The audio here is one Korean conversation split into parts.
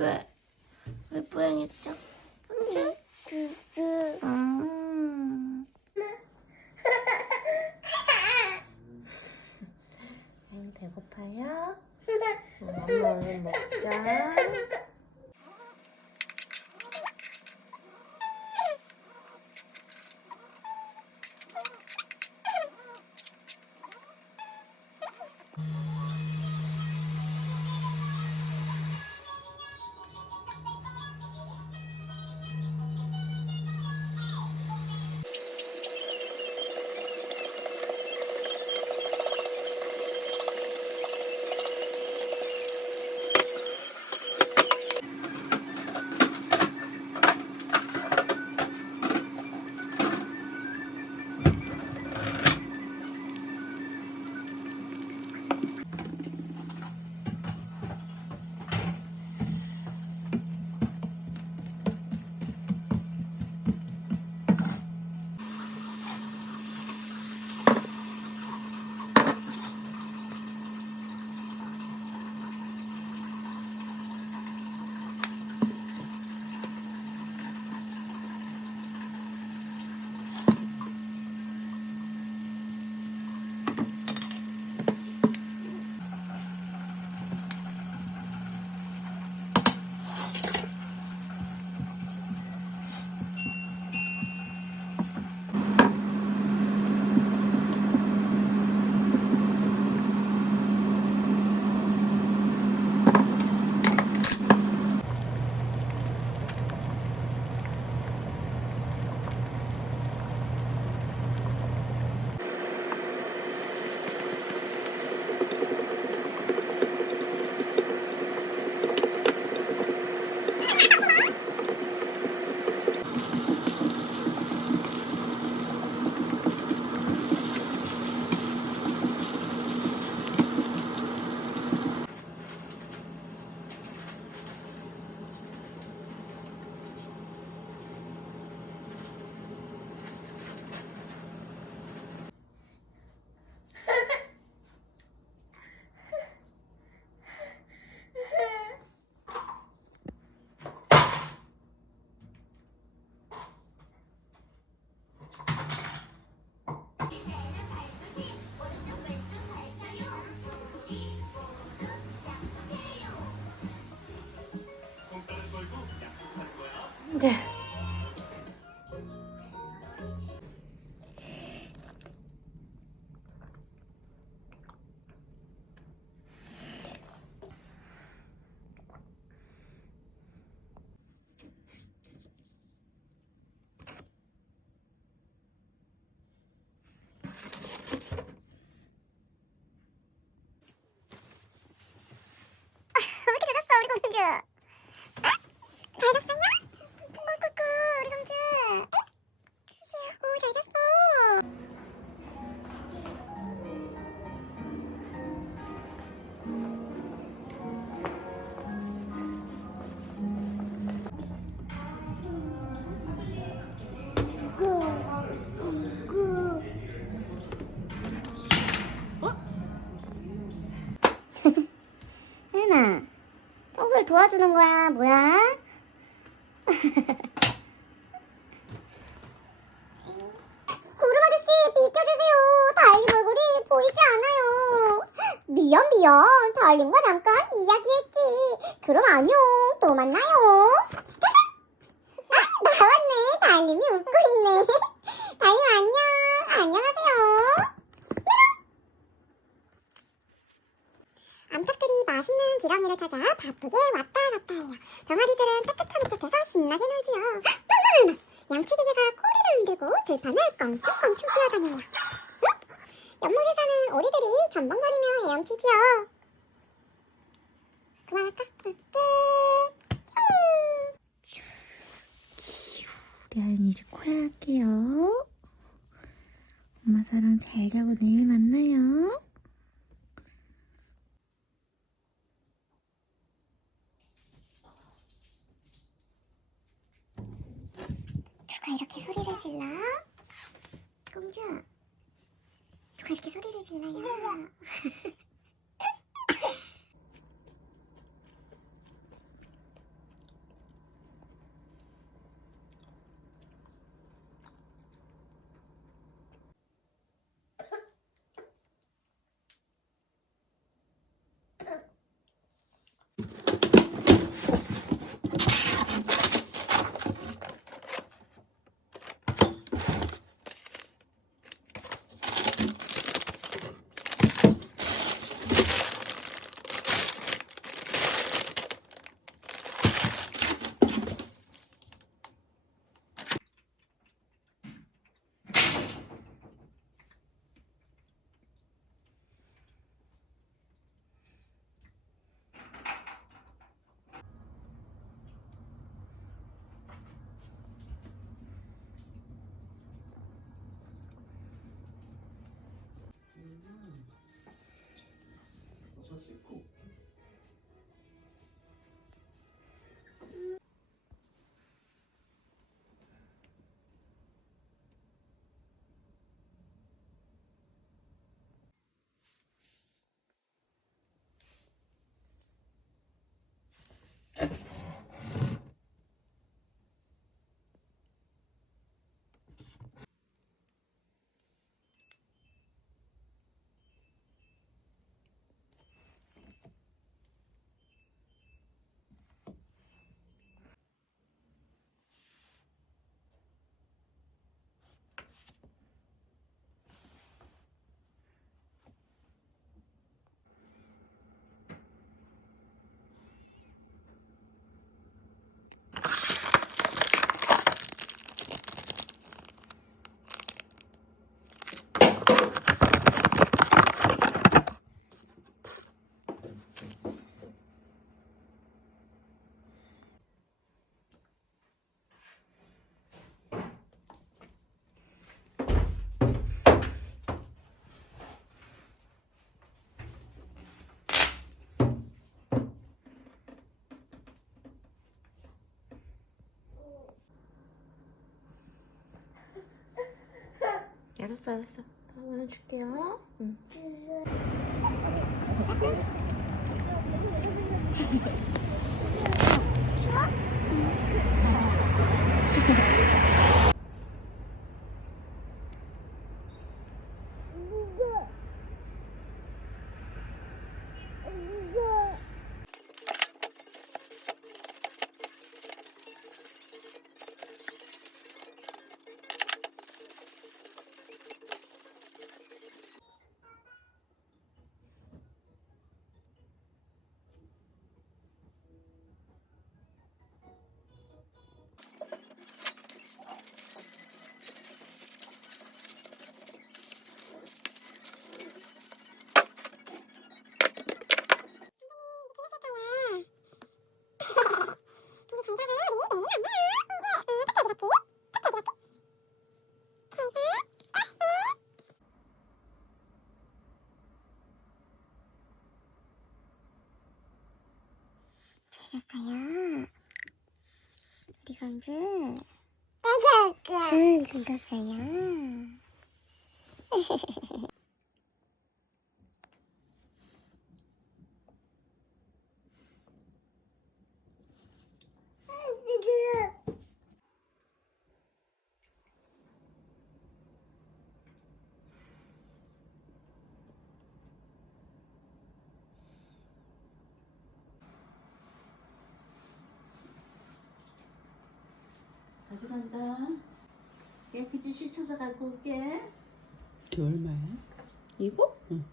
왜? 왜 뿌행했죠? 그치? 아이 배고파요? 엄마 얼른 먹자. 네. 이렇게 젖었어 우리 공주. 잘 잤어요? 꾸꾸꾸 우리 공주. 오 잘 잤어. 혜나 청소를 도와주는 거야 뭐야? 구름 아저씨 비켜주세요. 달님 얼굴이 보이지 않아요. 미안 달님과 잠깐 이야기했지. 그럼 안녕 또 만나요. 나왔네. 달님이 웃고 있네. 달님 안녕. 안녕하세요. 암탉들이 맛있는 지렁이를 찾아 바쁘게 왔다 갔다 해요. 병아리들은 따뜻한 흙밭에서 신나게 놀지요. 양치기계가 꼬리를 흔들고 들판을 껑충껑충 뛰어다녀요. 연못에 사는 오리들이 전벙거리며 헤엄치지요. 그만할까? 끝. 우리 아이는 이제 코야 할게요. 엄마 사랑 잘 자고 내일 만나요. 누가 이렇게 소리를 질러? 공주 누가 이렇게 소리를 질러요? 알았어, 알았어. 얼른 줄게요. 응. 잘했어요. 우리 공주. 잘 긁었어요. 가져간다. 깨끗이 씻어서 갖고 올게. 이게 얼마야? 이거? 응.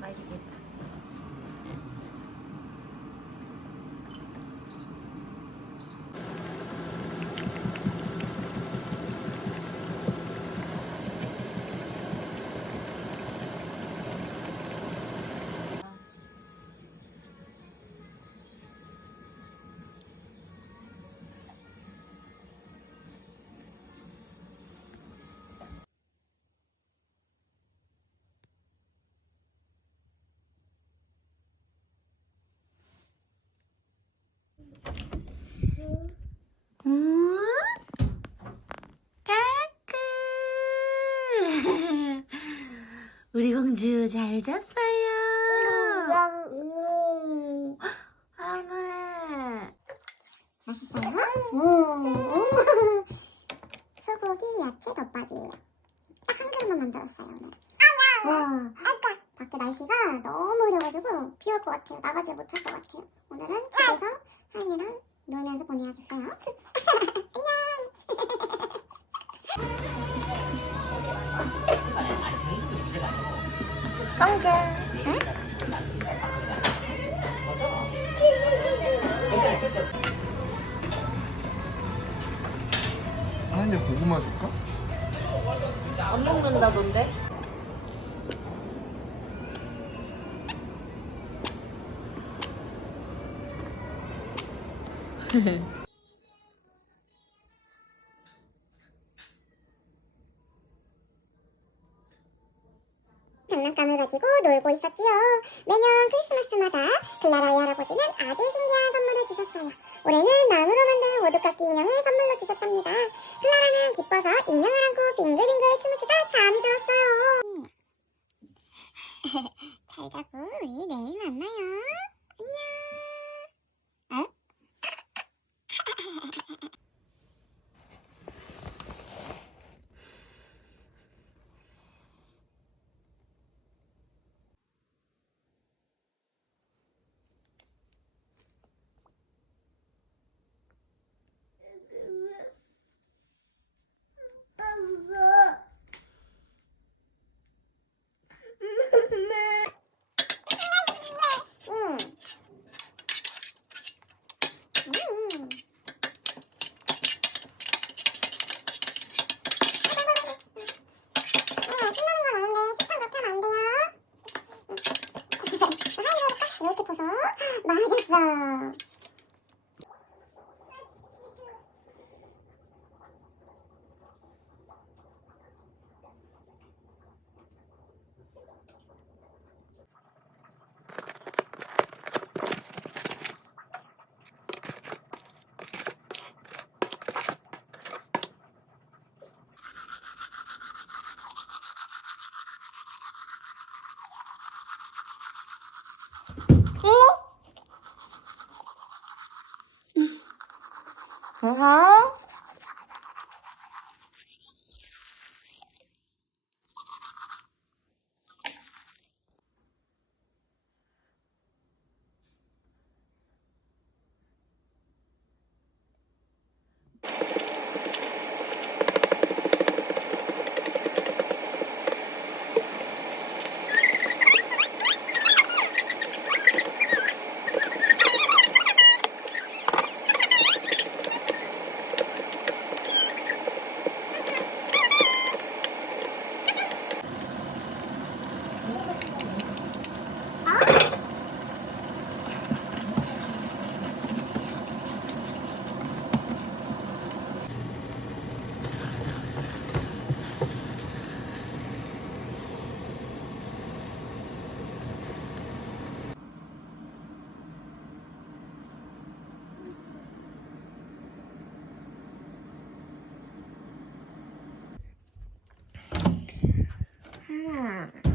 맛있겠다. 까꿍. 우리 공주 잘 잤어요. 안 해. 맛있어요? 소고기 야채 덮밥이에요. 딱 한 그릇만 만들었어요 오늘. 와, 밖에 날씨가 너무 흐려가지고 비 올 것 같아요. 나가지 못할 것 같아요. 오늘은 집에서 하은이랑 놀면서 보내야겠어요. 공주. 응? 하은이 고구마 줄까? 안 먹는다던데? 장난감을 가지고 놀고 있었지요. 매년 크리스마스마다 클라라의 할아버지는 아주 신기한 선물을 주셨어요. 올해는 나무로 만든 오두깎이 인형을 선물로 주셨답니다. 클라라는 기뻐서 인형을 안고 빙글빙글 춤을 추다 잠이 들었어요. 잘 자고 우리 내일 만나요. 안녕. 응? 맞았어. 맞았어. 아하.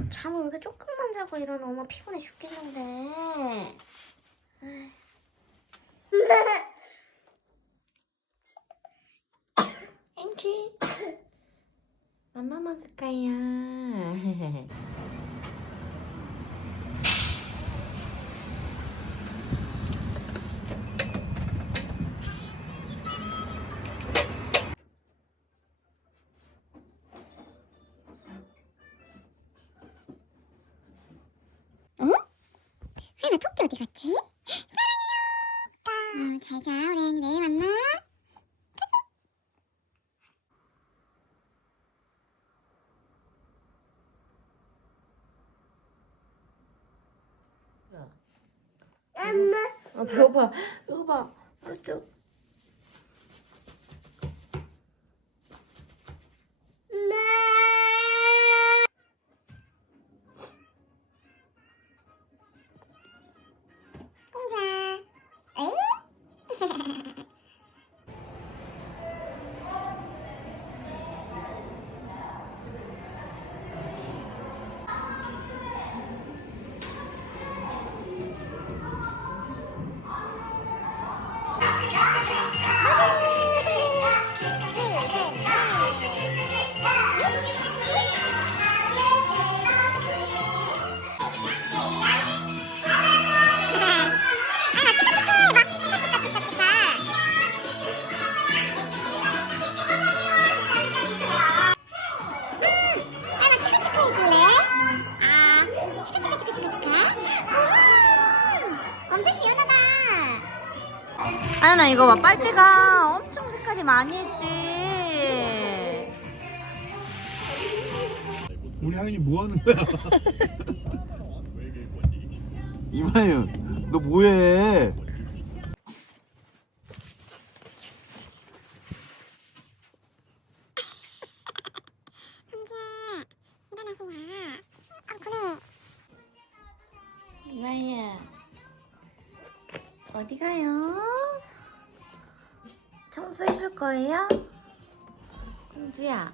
잠을 왜 이렇게 조금만 자고 일어나. 엄마 피곤해 죽겠는데. 앵쥐. 맘마 먹을까요? 하연아, 토끼 어디 갔지? 사랑해요. 잘 자. 우리 하연이 내일 만나. 엄마. 배고파. 배고파. 알았죠? 공자. 에이? 하연아, 치카치카 해줄래? 아, 치카치카. 엄청 시원하다. 아연아 이거 봐. 빨대가 엄청 색깔이 많이 했지. 우리 하윤이 뭐 하는 거야? 이마윤, 너 뭐해? 공자, 일어나세요. 그래. 이마야 어디 가요? 청소해줄 거예요? 공주야.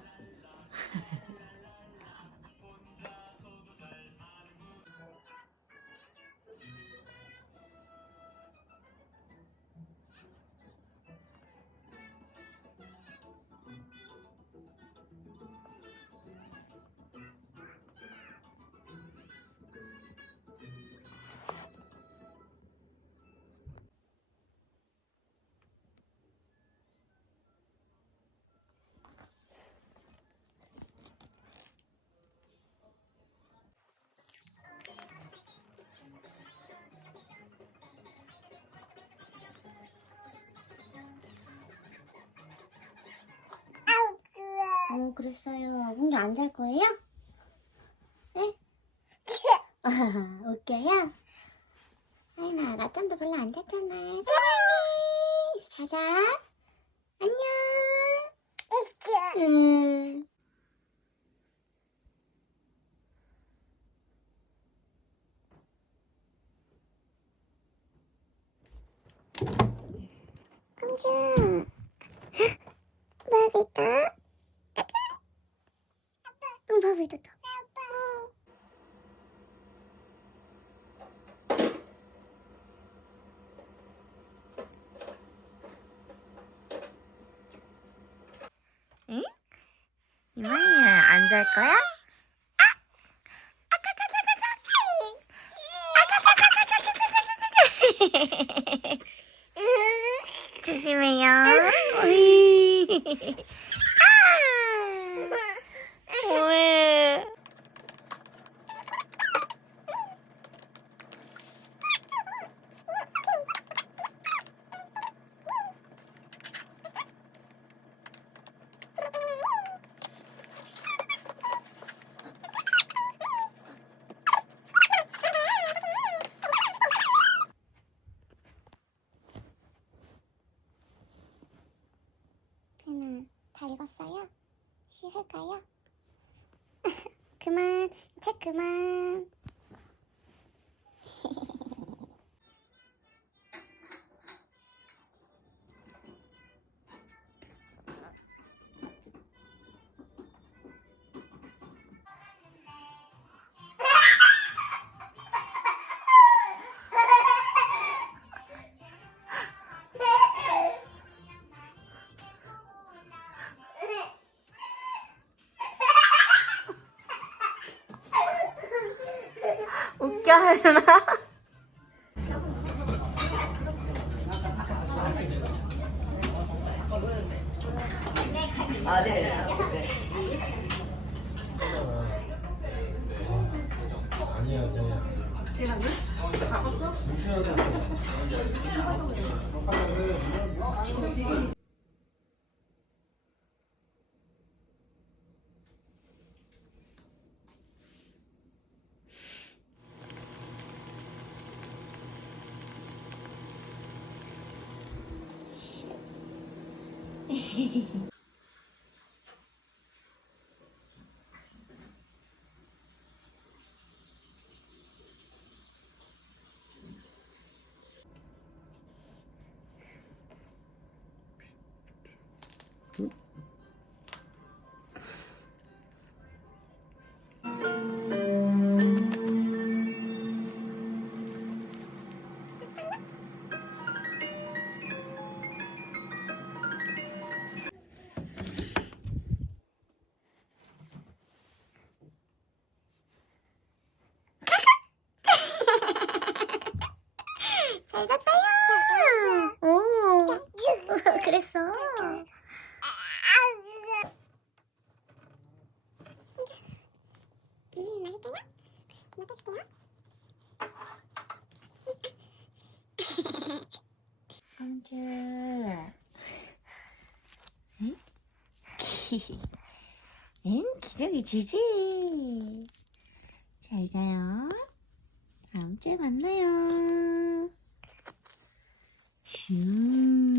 그랬어요. 공주 안 잘 거예요? 네? 웃겨요? 하윤아, 낮잠도 별로 안 잤잖아. 사랑해. 자자. 안녕. 공주. 뭐하고 있다? 뭐하고 있다? 응? 이마야 안 잘 거야? 조심해요. 으이. 아, 왜? 하윤아, 다 읽었어요? 씻을까요? 그만, 책 그만. 웃겨 하윤아. 잘 잤다요. 오, 그랬어. 맛있대요? 먹어줄게요. 공주. 응? 응? 기저귀 지지. 잘 자요. 다음 주에 만나요. 슝.